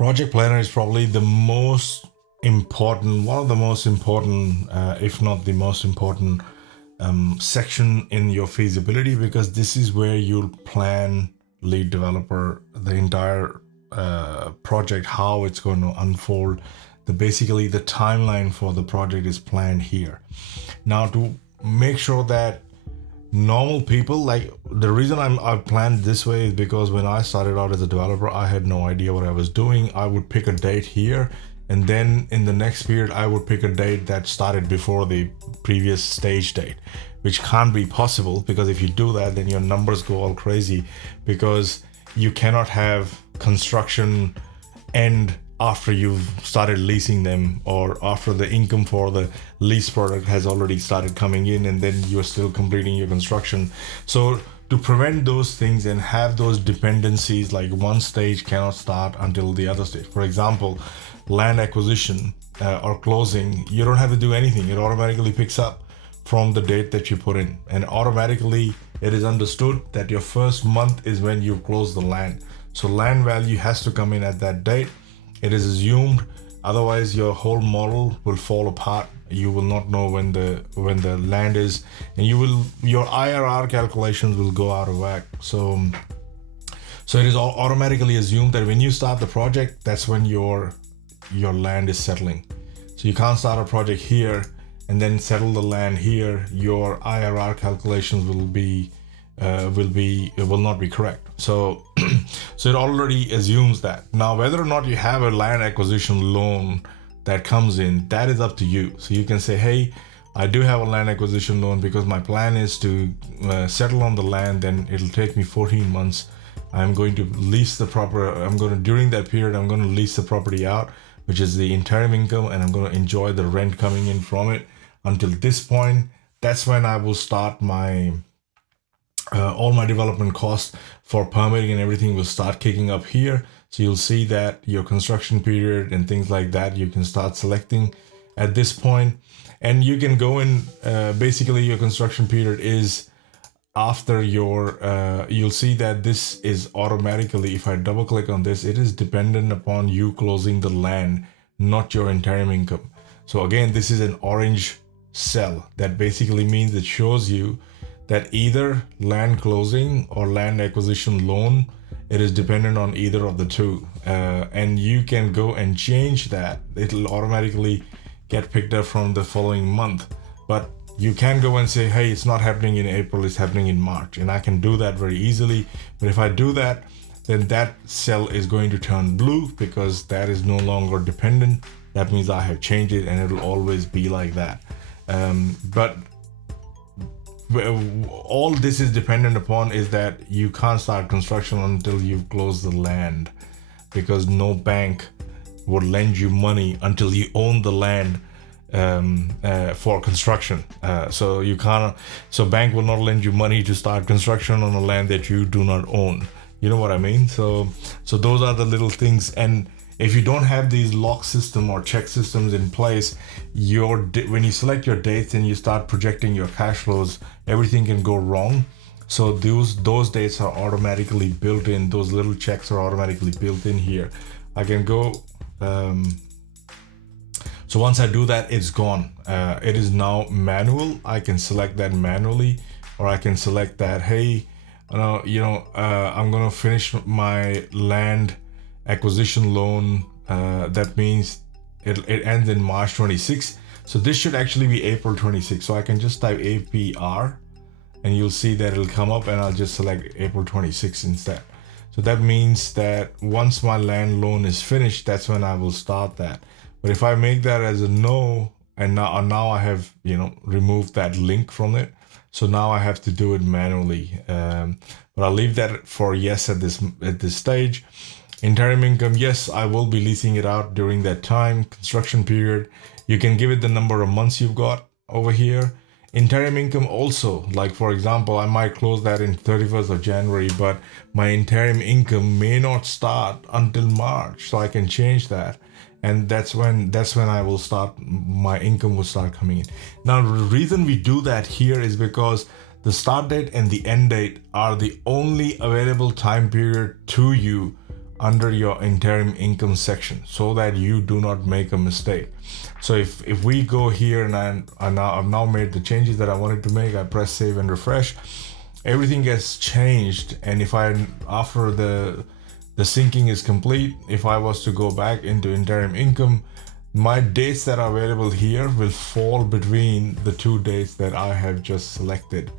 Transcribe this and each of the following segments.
Project planner is probably the most important, one of the most important, if not the most important section in your feasibility, because this is where you'll plan lead developer, the entire project, how it's going to unfold. Basically the timeline for the project is planned here. Now, to make sure that normal people, like, the reason I've planned this way is because when I started out as a developer, I had no idea what I was doing. I would pick a date here, and then in the next period I would pick a date that started before the previous stage date, which can't be possible, because if you do that, then your numbers go all crazy, because you cannot have construction end after you've started leasing them, or after the income for the lease product has already started coming in, and then you're still completing your construction. So to prevent those things and have those dependencies, like one stage cannot start until the other stage. For example, land acquisition or closing, you don't have to do anything. It automatically picks up from the date that you put in, and automatically it is understood that your first month is when you close the land. So land value has to come in at that date. It is assumed, otherwise your whole model will fall apart. You will not know when the land is, and your IRR calculations will go out of whack. So it is all automatically assumed that when you start the project, that's when your land is settling. So you can't start a project here and then settle the land here. Your IRR calculations will not be correct. So so it already assumes that. Now, whether or not you have a land acquisition loan that comes in, that is up to you. So you can say, hey, I do have a land acquisition loan because my plan is to settle on the land, then it'll take me 14 months. I'm going to lease the property. During that period, I'm going to lease the property out, which is the interim income, and I'm going to enjoy the rent coming in from it until this point. That's when I will start my all my development costs for permitting and everything will start kicking up here. So you'll see that your construction period and things like that, you can start selecting at this point. And you can go in, basically your construction period is after you'll see that this is automatically, if I double click on this, it is dependent upon you closing the land, not your interim income. So again, this is an orange cell. That basically means it shows you that either land closing or land acquisition loan, it is dependent on either of the two. And you can go and change that. It'll automatically get picked up from the following month. But you can go and say, hey, it's not happening in April, it's happening in March. And I can do that very easily. But if I do that, then that cell is going to turn blue, because that is no longer dependent. That means I have changed it, and it'll always be like that. But all this is dependent upon is that you can't start construction until you've closed the land, because no bank would lend you money until you own the land for construction. So bank will not lend you money to start construction on a land that you do not own. You know what I mean? So those are the little things. And if you don't have these lock system or check systems in place, when you select your dates and you start projecting your cash flows, everything can go wrong. So those dates are automatically built in. Those little checks are automatically built in here. I can go. So once I do that, it's gone. It is now manual. I can select that manually, or I can select that, hey, I'm gonna finish my land acquisition loan. That means it ends in March 26. So this should actually be April 26. So I can just type APR, and you'll see that it'll come up, and I'll just select April 26 instead. So that means that once my land loan is finished, that's when I will start that. But if I make that as a no, and now I have removed that link from it, so now I have to do it manually. But I'll leave that for yes at this stage. Interim income, yes, I will be leasing it out during that time. Construction period, you can give it the number of months you've got over here. Interim income also, like for example, I might close that in 31st of January, but my interim income may not start until March, so I can change that. And that's when I will start, my income will start coming in. Now, the reason we do that here is because the start date and the end date are the only available time period to you under your interim income section so that you do not make a mistake. So if we go here and I've now made the changes that I wanted to make, I press save and refresh, everything gets changed. And if I, after the syncing is complete, if I was to go back into interim income, my dates that are available here will fall between the two dates that I have just selected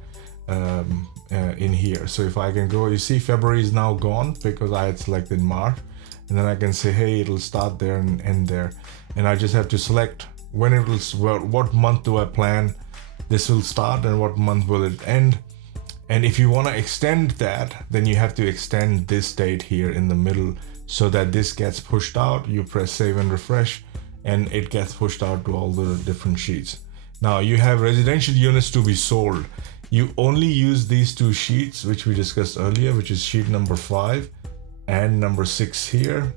in here. So if I can go, you see February is now gone because I had selected March, and then I can say, hey, it'll start there and end there. And I just have to select when it will, what month do I plan this will start and what month will it end. And if you want to extend that, then you have to extend this date here in the middle so that this gets pushed out. You press save and refresh and it gets pushed out to all the different sheets. Now you have residential units to be sold. You only use these two sheets, which we discussed earlier, which is sheet number 5 and number 6 here.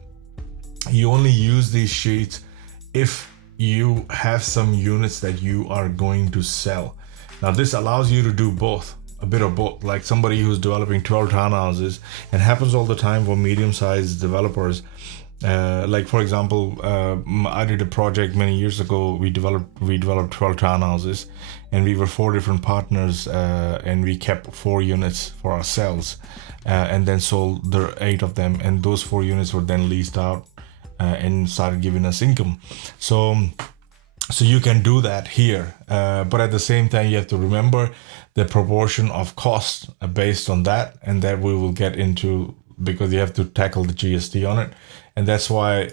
You only use these sheets if you have some units that you are going to sell. Now this allows you to do both, a bit of both, like somebody who's developing 12 townhouses, and happens all the time for medium-sized developers. Like for example, I did a project many years ago. We developed 12 townhouses, and we were 4 different partners, and we kept 4 units for ourselves, and then sold the 8 of them, and those 4 units were then leased out and started giving us income. So you can do that here, but at the same time you have to remember the proportion of cost based on that, and that we will get into, because you have to tackle the GST on it. And that's why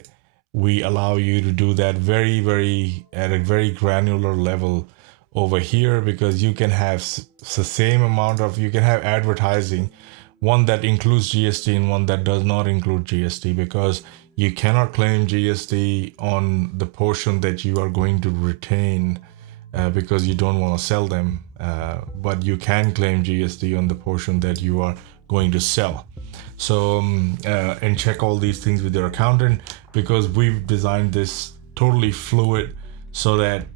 we allow you to do that at a very granular level over here, because you can have the same amount of, you can have advertising, one that includes GST and one that does not include GST, because you cannot claim GST on the portion that you are going to retain because you don't want to sell them, but you can claim GST on the portion that you are going to sell. So and check all these things with your accountant, because we've designed this totally fluid so that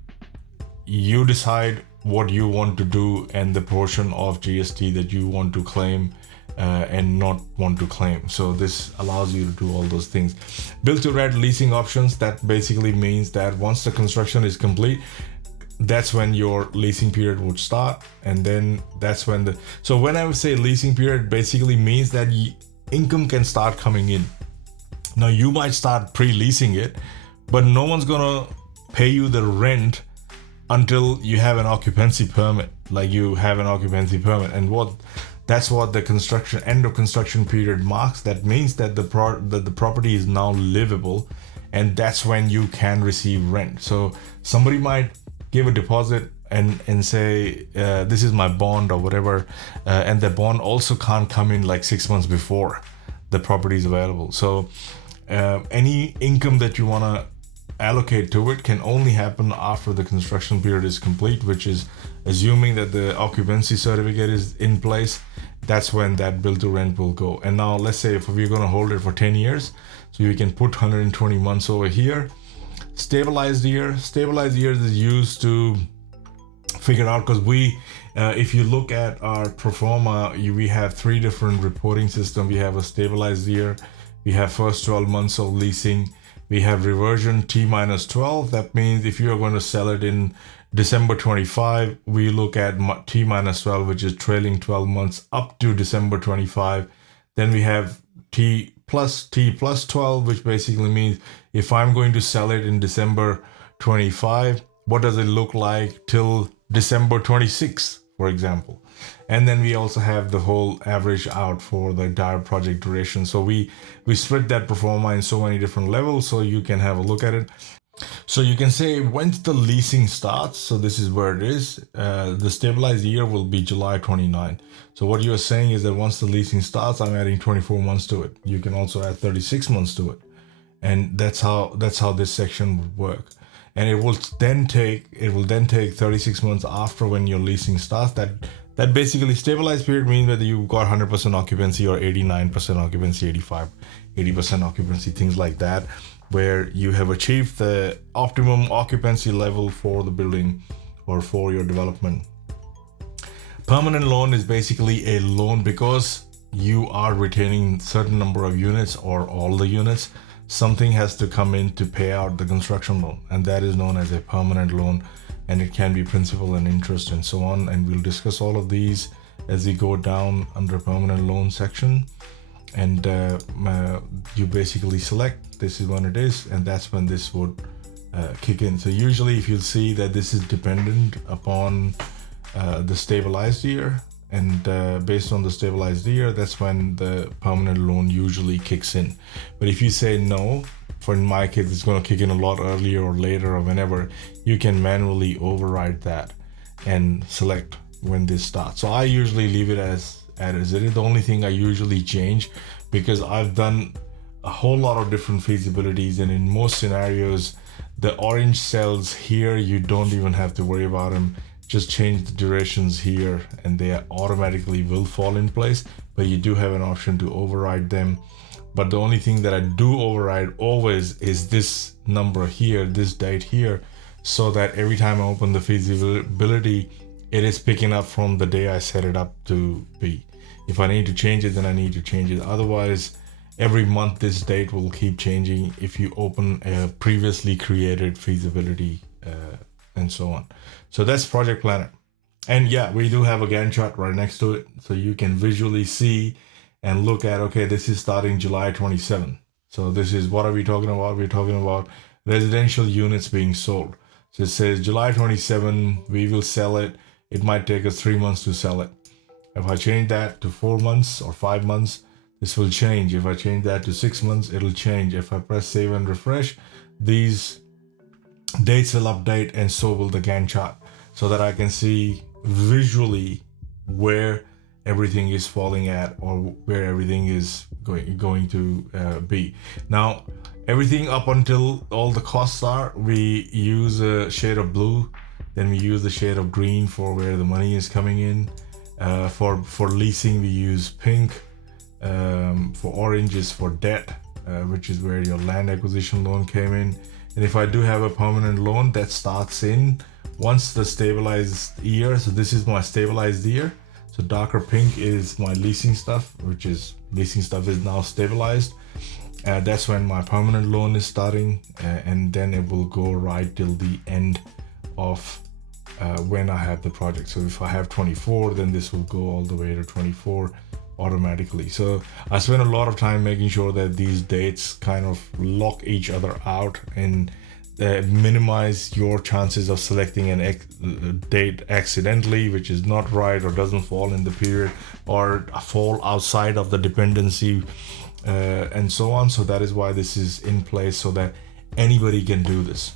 you decide what you want to do and the portion of GST that you want to claim and not want to claim. So this allows you to do all those things. Build to rent leasing options, that basically means that once the construction is complete, that's when your leasing period would start, and then that's when so when I would say leasing period, basically means that income can start coming in. Now you might start pre-leasing it, but no one's gonna pay you the rent until you have an occupancy permit, like you have an occupancy permit. And that's what the end of construction period marks. That means that the property is now livable, and that's when you can receive rent. So somebody might give a deposit and say this is my bond or whatever, and the bond also can't come in like 6 months before the property is available. So any income that you want to allocate to it can only happen after the construction period is complete, which is assuming that the occupancy certificate is in place. That's when that build to rent will go. And now let's say if we're going to hold it for 10 years, so you can put 120 months over here. Stabilized years is used to figure out, because if you look at our pro forma, we have 3 different reporting systems. We have a stabilized year, we have first 12 months of leasing, we have reversion T-12. That means if you are going to sell it in December 25, we look at T-12, which is trailing 12 months up to December 25. Then we have T plus 12, which basically means if I'm going to sell it in December 25, what does it look like till December 26, for example. And then we also have the whole average out for the entire project duration. So we split that pro forma in so many different levels, so you can have a look at it. So you can say once the leasing starts, so this is where it is, the stabilized year will be July 29. So what you're saying is that once the leasing starts, I'm adding 24 months to it. You can also add 36 months to it. And that's how this section would work. And it will then take 36 months after when your leasing starts. That basically stabilized period means whether you've got 100% occupancy or 89% occupancy, 80% occupancy, things like that, where you have achieved the optimum occupancy level for the building or for your development. Permanent loan is basically a loan because you are retaining certain number of units or all the units, something has to come in to pay out the construction loan, and that is known as a permanent loan, and it can be principal and interest and so on, and we'll discuss all of these as we go down under permanent loan section. And you basically select this is when it is, and that's when this would kick in. So usually if you'll see that this is dependent upon the stabilized year, and based on the stabilized year, that's when the permanent loan usually kicks in. But if you say no, for in my case it's going to kick in a lot earlier or later or whenever, you can manually override that and select when this starts. So I usually leave it as it is. The only thing I usually change, because I've done a whole lot of different feasibilities, and in most scenarios the orange cells here, you don't even have to worry about them. Just change the durations here and they automatically will fall in place, but you do have an option to override them. But the only thing that I do override always is this number here, this date here, so that every time I open the feasibility, it is picking up from the day I set it up to be. If I need to change it, then I need to change it. Otherwise, every month this date will keep changing if you open a previously created feasibility and so on. So that's Project Planner. And yeah, we do have a Gantt chart right next to it, so you can visually see and look at, okay, this is starting July 27. So this is, what are we talking about? We're talking about residential units being sold. So it says July 27, we will sell it. It might take us 3 months to sell it. If I change that to 4 months or 5 months, this will change. If I change that to 6 months, it'll change. If I press save and refresh, these dates will update, and so will the Gantt chart, so that I can see visually where everything is falling at, or where everything is going to be. Now, everything up until all the costs are, we use a shade of blue, then we use the shade of green for where the money is coming in. For leasing, we use pink. For orange is for debt, which is where your land acquisition loan came in. And if I do have a permanent loan, that starts in once the stabilized year. So this is my stabilized year. So darker pink is my leasing stuff, which is leasing stuff is now stabilized. That's when my permanent loan is starting, and then it will go right till the end of when I have the project. So if I have 24, then this will go all the way to 24 automatically. So I spend a lot of time making sure that these dates kind of lock each other out and minimize your chances of selecting a date accidentally, which is not right or doesn't fall in the period or fall outside of the dependency and so on. So that is why this is in place, so that anybody can do this.